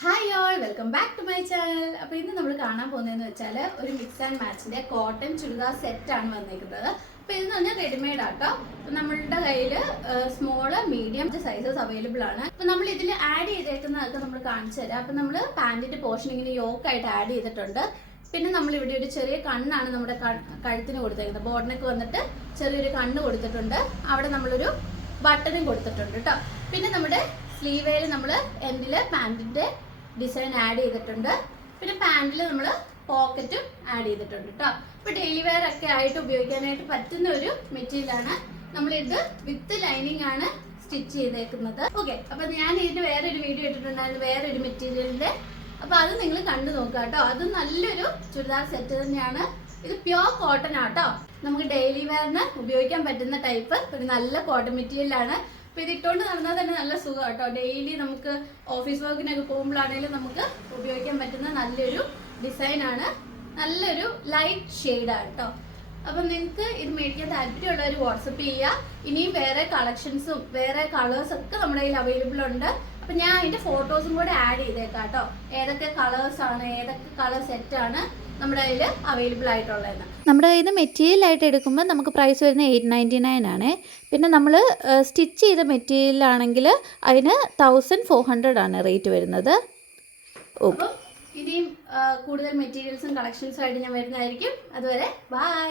Hi all, welcome back to my channel. അപ്പോൾ ഇന്ന് നമ്മൾ കാണാൻ പോകുന്നതെന്ന് വെച്ചാൽ ഒരു മിക്സ് ആൻഡ് മാച്ചിൻ്റെ കോട്ടൺ ചുരിദാർ സെറ്റാണ് വന്നിരിക്കുന്നത്. അപ്പോൾ ഇതെന്ന് പറഞ്ഞാൽ റെഡിമെയ്ഡ് ആട്ടോ. നമ്മളുടെ കയ്യിൽ സ്മോള് മീഡിയം സൈസസ് അവൈലബിൾ ആണ്. അപ്പോൾ നമ്മൾ ഇതിൽ ആഡ് ചെയ്തേക്കുന്നതൊക്കെ നമ്മൾ കാണിച്ചു തരാം. അപ്പോൾ നമ്മൾ പാൻറ്റിൻ്റെ പോർഷൻ ഇങ്ങനെ യോക്കായിട്ട് ആഡ് ചെയ്തിട്ടുണ്ട്. പിന്നെ നമ്മളിവിടെ ഒരു ചെറിയ കണ്ണാണ് നമ്മുടെ കഴുത്തിന് കൊടുത്തേക്കുന്നത്. ബോർഡിനൊക്കെ വന്നിട്ട് ചെറിയൊരു കണ്ണ് കൊടുത്തിട്ടുണ്ട്. അവിടെ നമ്മളൊരു ബട്ടണും കൊടുത്തിട്ടുണ്ട് കേട്ടോ. പിന്നെ നമ്മുടെ സ്ലീവേൽ നമ്മൾ എൻഡിൽ പാൻറ്റിൻ്റെ ഡിസൈൻ ആഡ് ചെയ്തിട്ടുണ്ട്. പിന്നെ പാൻറ്റിൽ നമ്മൾ പോക്കറ്റും ആഡ് ചെയ്തിട്ടുണ്ട് കേട്ടോ. ഇപ്പോൾ ഡെയിലി വെയർ ഒക്കെ ആയിട്ട് ഉപയോഗിക്കാനായിട്ട് പറ്റുന്ന ഒരു മെറ്റീരിയലാണ്. നമ്മളിത് വിത്ത് ലൈനിങ് ആണ് സ്റ്റിച്ച് ചെയ്തേക്കുന്നത്. ഓക്കെ, അപ്പോൾ ഞാൻ ഇതിന് വേറൊരു വീഡിയോ ഇട്ടിട്ടുണ്ടായിരുന്നു വേറൊരു മെറ്റീരിയലിൻ്റെ. അപ്പോൾ അത് നിങ്ങൾ കണ്ടു നോക്കുക കേട്ടോ. അത് നല്ലൊരു ചുരിദാർ സെറ്റ് തന്നെയാണ്. ഇത് പ്യോർ കോട്ടൺ ആട്ടോ. നമുക്ക് ഡെയിലി വെയറിന് ഉപയോഗിക്കാൻ പറ്റുന്ന ടൈപ്പ് ഒരു നല്ല കോട്ടൺ മെറ്റീരിയലാണ്. അപ്പോൾ ഇത് ഇട്ടുകൊണ്ട് നടന്നാൽ തന്നെ നല്ല സുഖം കേട്ടോ. ഡെയിലി നമുക്ക് ഓഫീസ് വർക്കിനൊക്കെ പോകുമ്പോഴാണെങ്കിലും നമുക്ക് ഉപയോഗിക്കാൻ പറ്റുന്ന നല്ലൊരു ഡിസൈനാണ്. നല്ലൊരു ലൈറ്റ് ഷെയ്ഡാണ് കേട്ടോ. അപ്പം നിങ്ങൾക്ക് ഇത് മേടിക്കാൻ താല്പര്യമുള്ളവർ വാട്സപ്പ് ചെയ്യുക. ഇനിയും വേറെ കളക്ഷൻസും വേറെ കളേഴ്സൊക്കെ നമ്മുടെ കയ്യിൽ അവൈലബിൾ ഉണ്ട്. അപ്പം ഞാൻ അതിൻ്റെ ഫോട്ടോസും കൂടെ ആഡ് ചെയ്തേക്കാം കേട്ടോ. ഏതൊക്കെ കളേഴ്സാണ്, ഏതൊക്കെ കളർ സെറ്റാണ് നമ്മുടെ കയ്യിൽ അവൈലബിൾ ആയിട്ടുള്ളതെന്ന്. നമ്മുടെ കയ്യിൽ നിന്ന് മെറ്റീരിയലായിട്ട് എടുക്കുമ്പോൾ നമുക്ക് പ്രൈസ് വരുന്നത് 899 ആണ്. പിന്നെ നമ്മൾ സ്റ്റിച്ച് ചെയ്ത മെറ്റീരിയലാണെങ്കിൽ അതിന് 1400 ആണ് റേറ്റ് വരുന്നത്. അപ്പം ഇനിയും കൂടുതൽ മെറ്റീരിയൽസും കളക്ഷൻസും ആയിട്ട് ഞാൻ വരുന്നതായിരിക്കും. അതുവരെ ബൈ.